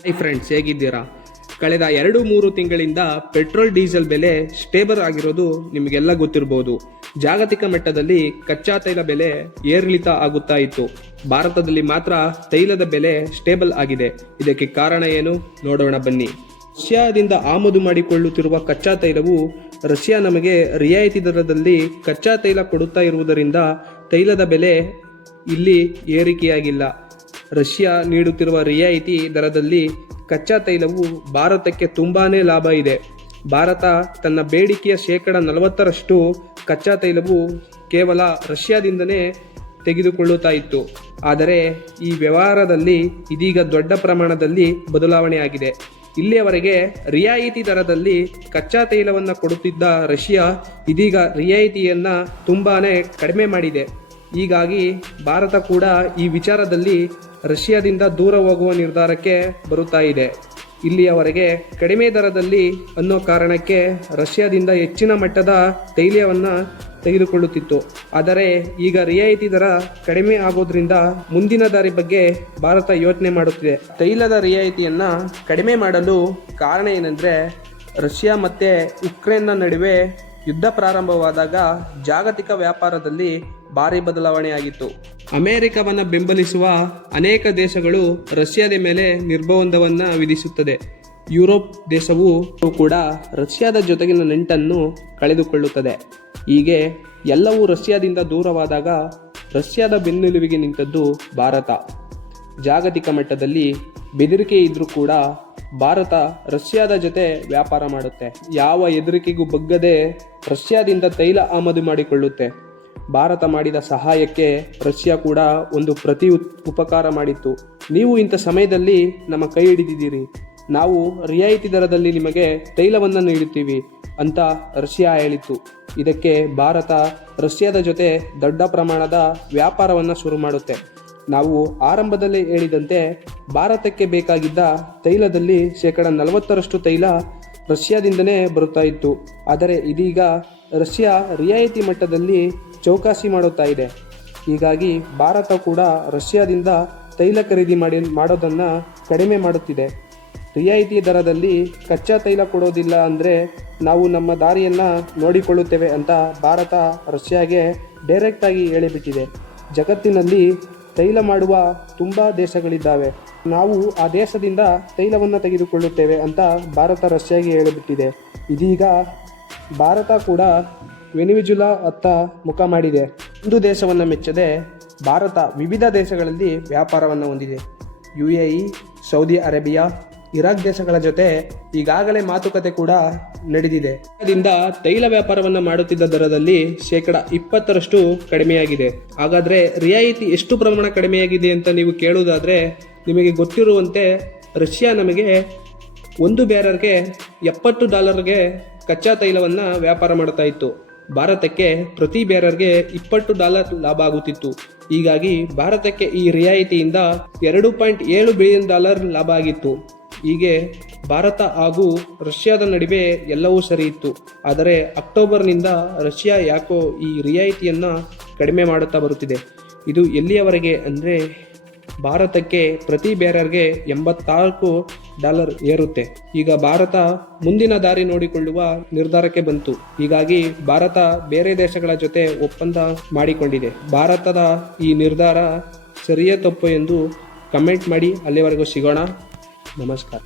Hi friends, ಹೇಗಿದ್ದೀರಾ? ಕಳೆದ 2-3 ತಿಂಗಳಿಂದ ಪೆಟ್ರೋಲ್ ಡೀಸೆಲ್ ಬೆಲೆ ಸ್ಟೇಬಲ್ ಆಗಿರೋದು ನಿಮಗೆಲ್ಲ ಗೊತ್ತಿರಬಹುದು. ಜಾಗತಿಕ ಮಟ್ಟದಲ್ಲಿ ಕಚ್ಚಾ ತೈಲ ಬೆಲೆ ಏರಿಳಿತ ಆಗುತ್ತಾ ಇತ್ತು. ಭಾರತದಲ್ಲಿ ಮಾತ್ರ ತೈಲದ ಬೆಲೆ ಸ್ಟೇಬಲ್ ಆಗಿದೆ. ಇದಕ್ಕೆ ಕಾರಣ ಏನು ನೋಡೋಣ ಬನ್ನಿ. ರಷ್ಯಾದಿಂದ ಆಮದು ಮಾಡಿಕೊಳ್ಳುತ್ತಿರುವ ಕಚ್ಚಾ ತೈಲವು ರಷ್ಯಾ ನಮಗೆ ರಿಯಾಯಿತಿ ದರದಲ್ಲಿ ಕಚ್ಚಾ ತೈಲ ಕೊಡುತ್ತಾ ಇರುವುದರಿಂದ ತೈಲದ ಬೆಲೆ ಇಲ್ಲಿ ಏರಿಕೆಯಾಗಿಲ್ಲ. ರಷ್ಯಾ ನೀಡುತ್ತಿರುವ ರಿಯಾಯಿತಿ ದರದಲ್ಲಿ ಕಚ್ಚಾ ತೈಲವು ಭಾರತಕ್ಕೆ ತುಂಬಾನೇ ಲಾಭ ಇದೆ. ಭಾರತ ತನ್ನ ಬೇಡಿಕೆಯ 40% ಕಚ್ಚಾ ತೈಲವು ಕೇವಲ ರಷ್ಯಾದಿಂದಲೇ ತೆಗೆದುಕೊಳ್ಳುತ್ತಾ ಇತ್ತು. ಆದರೆ ಈ ವ್ಯವಹಾರದಲ್ಲಿ ಇದೀಗ ದೊಡ್ಡ ಪ್ರಮಾಣದಲ್ಲಿ ಬದಲಾವಣೆ ಆಗಿದೆ. ಇಲ್ಲಿಯವರೆಗೆ ರಿಯಾಯಿತಿ ದರದಲ್ಲಿ ಕಚ್ಚಾ ತೈಲವನ್ನು ಕೊಡುತ್ತಿದ್ದ ರಷ್ಯಾ ಇದೀಗ ರಿಯಾಯಿತಿಯನ್ನು ತುಂಬಾನೇ ಕಡಿಮೆ ಮಾಡಿದೆ. ಹೀಗಾಗಿ ಭಾರತ ಕೂಡ ಈ ವಿಚಾರದಲ್ಲಿ ರಷ್ಯಾದಿಂದ ದೂರ ಹೋಗುವ ನಿರ್ಧಾರಕ್ಕೆ ಬರುತ್ತಾ ಇದೆ. ಇಲ್ಲಿಯವರೆಗೆ ಕಡಿಮೆ ದರದಲ್ಲಿ ಅನ್ನೋ ಕಾರಣಕ್ಕೆ ರಷ್ಯಾದಿಂದ ಹೆಚ್ಚಿನ ಮಟ್ಟದ ತೈಲವನ್ನು ತೆಗೆದುಕೊಳ್ಳುತ್ತಿತ್ತು. ಆದರೆ ಈಗ ರಿಯಾಯಿತಿ ದರ ಕಡಿಮೆ ಆಗೋದ್ರಿಂದ ಮುಂದಿನ ದಾರಿ ಬಗ್ಗೆ ಭಾರತ ಯೋಚನೆ ಮಾಡುತ್ತಿದೆ. ತೈಲದ ರಿಯಾಯಿತಿಯನ್ನು ಕಡಿಮೆ ಮಾಡಲು ಕಾರಣ ಏನೆಂದರೆ, ರಷ್ಯಾ ಮತ್ತು ಉಕ್ರೇನ್ನ ನಡುವೆ ಯುದ್ಧ ಪ್ರಾರಂಭವಾದಾಗ ಜಾಗತಿಕ ವ್ಯಾಪಾರದಲ್ಲಿ ಭಾರಿ ಬದಲಾವಣೆಯಾಗಿತ್ತು. ಅಮೆರಿಕವನ್ನು ಬೆಂಬಲಿಸುವ ಅನೇಕ ದೇಶಗಳು ರಷ್ಯಾದ ಮೇಲೆ ನಿರ್ಬಂಧವನ್ನು ವಿಧಿಸುತ್ತದೆ. ಯುರೋಪ್ ದೇಶವು ಕೂಡ ರಷ್ಯಾದ ಜೊತೆಗಿನ ನಂಟನ್ನು ಕಳೆದುಕೊಳ್ಳುತ್ತದೆ. ಹೀಗೆ ಎಲ್ಲವೂ ರಷ್ಯಾದಿಂದ ದೂರವಾದಾಗ ರಷ್ಯಾದ ಬೆನ್ನೆಲುಬಿಗೆ ನಿಂತದ್ದು ಭಾರತ. ಜಾಗತಿಕ ಮಟ್ಟದಲ್ಲಿ ಬೆದರಿಕೆ ಇದ್ರೂ ಕೂಡ ಭಾರತ ರಷ್ಯಾದ ಜೊತೆ ವ್ಯಾಪಾರ ಮಾಡುತ್ತೆ. ಯಾವ ಹೆದರಿಕೆಗೂ ಬಗ್ಗದೆ ರಷ್ಯಾದಿಂದ ತೈಲ ಆಮದು ಮಾಡಿಕೊಳ್ಳುತ್ತೆ. ಭಾರತ ಮಾಡಿದ ಸಹಾಯಕ್ಕೆ ರಷ್ಯಾ ಕೂಡ ಒಂದು ಉಪಕಾರ ಮಾಡಿತ್ತು. ನೀವು ಇಂಥ ಸಮಯದಲ್ಲಿ ನಮ್ಮ ಕೈ ಹಿಡಿದಿದ್ದೀರಿ, ನಾವು ರಿಯಾಯಿತಿ ದರದಲ್ಲಿ ನಿಮಗೆ ತೈಲವನ್ನು ನೀಡುತ್ತೀವಿ ಅಂತ ರಷ್ಯಾ ಹೇಳಿತ್ತು. ಇದಕ್ಕೆ ಭಾರತ ರಷ್ಯಾದ ಜೊತೆ ದೊಡ್ಡ ಪ್ರಮಾಣದ ವ್ಯಾಪಾರವನ್ನು ಶುರು ಮಾಡುತ್ತೆ. ನಾವು ಆರಂಭದಲ್ಲೇ ಹೇಳಿದಂತೆ ಭಾರತಕ್ಕೆ ಬೇಕಾಗಿದ್ದ ತೈಲದಲ್ಲಿ 40% ತೈಲ ರಷ್ಯಾದಿಂದನೇ ಬರುತ್ತಾ ಇತ್ತು. ಆದರೆ ಇದೀಗ ರಷ್ಯಾ ರಿಯಾಯಿತಿ ಮಟ್ಟದಲ್ಲಿ ಚೌಕಾಸಿ ಮಾಡುತ್ತಾ ಇದೆ. ಹೀಗಾಗಿ ಭಾರತ ಕೂಡ ರಷ್ಯಾದಿಂದ ತೈಲ ಖರೀದಿ ಮಾಡೋದನ್ನು ಕಡಿಮೆ ಮಾಡುತ್ತಿದೆ. ರಿಯಾಯಿತಿ ದರದಲ್ಲಿ ಕಚ್ಚಾ ತೈಲ ಕೊಡೋದಿಲ್ಲ ಅಂದರೆ ನಾವು ನಮ್ಮ ದಾರಿಯನ್ನು ನೋಡಿಕೊಳ್ಳುತ್ತೇವೆ ಅಂತ ಭಾರತ ರಷ್ಯಾಗೆ ಡೈರೆಕ್ಟಾಗಿ ಹೇಳಿಬಿಟ್ಟಿದೆ. ಜಗತ್ತಿನಲ್ಲಿ ತೈಲ ಮಾಡುವ ತುಂಬ ದೇಶಗಳಿದ್ದಾವೆ, ನಾವು ಆ ದೇಶದಿಂದ ತೈಲವನ್ನು ತೆಗೆದುಕೊಳ್ಳುತ್ತೇವೆ ಅಂತ ಭಾರತ ರಷ್ಯಾಗೆ ಹೇಳಿಬಿಟ್ಟಿದೆ. ಇದೀಗ ಭಾರತ ಕೂಡ ವೆನಿಜುಲಾ ಅತ್ತ ಮುಖ ಮಾಡಿದೆ. ಒಂದು ದೇಶವನ್ನು ಮೆಚ್ಚದೆ ಭಾರತ ವಿವಿಧ ದೇಶಗಳಲ್ಲಿ ವ್ಯಾಪಾರವನ್ನು ಹೊಂದಿದೆ. UAE, ಸೌದಿ ಅರೇಬಿಯಾ, ಇರಾಕ್ ದೇಶಗಳ ಜೊತೆ ಈಗಾಗಲೇ ಮಾತುಕತೆ ಕೂಡ ನಡೆದಿದೆ. ಇದರಿಂದ ತೈಲ ವ್ಯಾಪಾರವನ್ನು ಮಾಡುತ್ತಿದ್ದ ದರದಲ್ಲಿ 20% ಕಡಿಮೆಯಾಗಿದೆ. ಹಾಗಾದರೆ ರಿಯಾಯಿತಿ ಎಷ್ಟು ಪ್ರಮಾಣ ಕಡಿಮೆಯಾಗಿದೆ ಅಂತ ನೀವು ಕೇಳುವುದಾದರೆ, ನಿಮಗೆ ಗೊತ್ತಿರುವಂತೆ ರಷ್ಯಾ ನಮಗೆ ಒಂದು ಬ್ಯಾರಲ್ಗೆ $70 ಕಚ್ಚಾ ತೈಲವನ್ನು ವ್ಯಾಪಾರ ಮಾಡ್ತಾ ಇತ್ತು. ಭಾರತಕ್ಕೆ ಪ್ರತಿ ಬ್ಯಾರಲ್ಗೆ $20 ಲಾಭ ಆಗುತ್ತಿತ್ತು. ಹೀಗಾಗಿ ಭಾರತಕ್ಕೆ ಈ ರಿಯಾಯಿತಿಯಿಂದ $2.7 ಬಿಲಿಯನ್ ಲಾಭ ಆಗಿತ್ತು. ಹೀಗೆ ಭಾರತ ಹಾಗೂ ರಷ್ಯಾದ ನಡುವೆ ಎಲ್ಲವೂ ಸರಿ ಇತ್ತು. ಆದರೆ ಅಕ್ಟೋಬರ್ನಿಂದ ರಷ್ಯಾ ಯಾಕೋ ಈ ರಿಯಾಯಿತಿಯನ್ನು ಕಡಿಮೆ ಮಾಡುತ್ತಾ ಬರುತ್ತಿದೆ. ಇದು ಎಲ್ಲಿಯವರೆಗೆ ಅಂದರೆ ಭಾರತಕ್ಕೆ ಪ್ರತಿ ಬ್ಯಾರಲ್ಗೆ $84 ಏರುತ್ತೆ. ಈಗ ಭಾರತ ಮುಂದಿನ ದಾರಿ ನೋಡಿಕೊಳ್ಳುವ ನಿರ್ಧಾರಕ್ಕೆ ಬಂತು. ಹೀಗಾಗಿ ಭಾರತ ಬೇರೆ ದೇಶಗಳ ಜೊತೆ ಒಪ್ಪಂದ ಮಾಡಿಕೊಂಡಿದೆ. ಭಾರತದ ಈ ನಿರ್ಧಾರ ಸರಿಯೇ ತಪ್ಪು ಎಂದು ಕಮೆಂಟ್ ಮಾಡಿ. ಅಲ್ಲಿವರೆಗೂ ಸಿಗೋಣ. ನಮಸ್ಕಾರ.